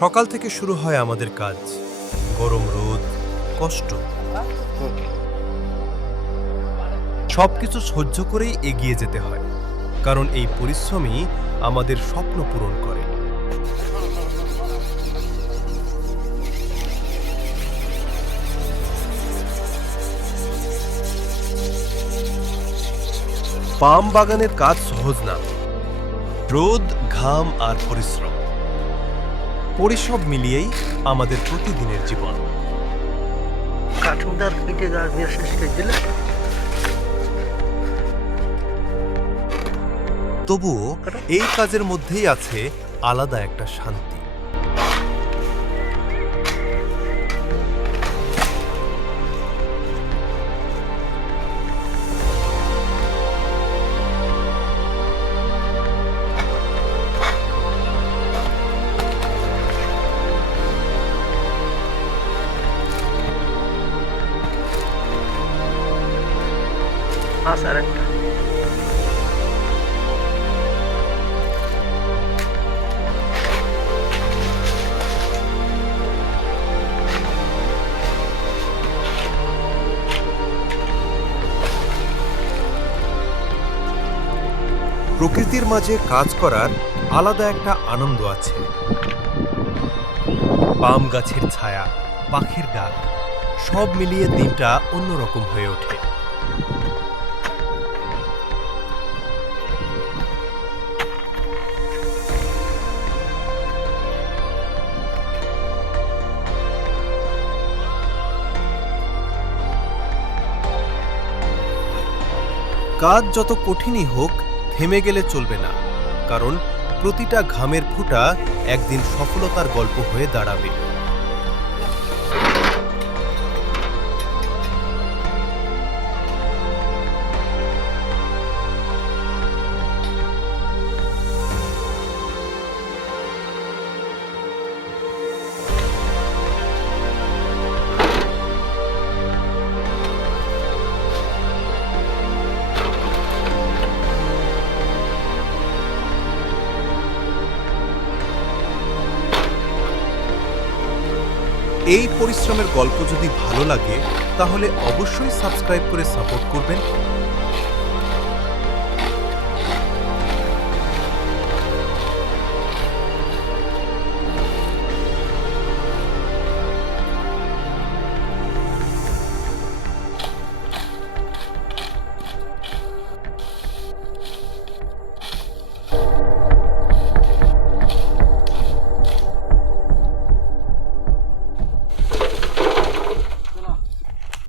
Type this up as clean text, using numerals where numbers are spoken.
সকাল থেকে শুরু হয় আমাদের কাজ। গরম রোদ, কষ্ট, সবকিছু সহ্য করেই এগিয়ে যেতে হয়, কারণ এই পরিশ্রমই আমাদের স্বপ্ন পূরণ করে। পাম বাগানের কাজ সহজ না। রোদ, ঘাম আর পরিসব মিলিয়েই আমাদের প্রতিদিনের জীবন। কাঠুদার পিঠে গাছ দিয়ে শেষ করে দিলে তবুও এই কাজের মধ্যেই আছে আলাদা একটা শান্তি। আর একটা প্রকৃতির মাঝে কাজ করার আলাদা একটা আনন্দ আছে। পাম গাছের ছায়া, পাখির ডাক, সব মিলিয়ে দিনটা অন্যরকম হয়ে ওঠে। কাজ যত কঠিনই হোক, থেমে গেলে চলবে না, কারণ প্রতিটা ঘামের ফোঁটা একদিন সফলতার গল্প হয়ে দাঁড়াবে। এই পরিশ্রমের গল্প যদি ভালো লাগে, তাহলে অবশ্যই সাবস্ক্রাইব করে সাপোর্ট করবেন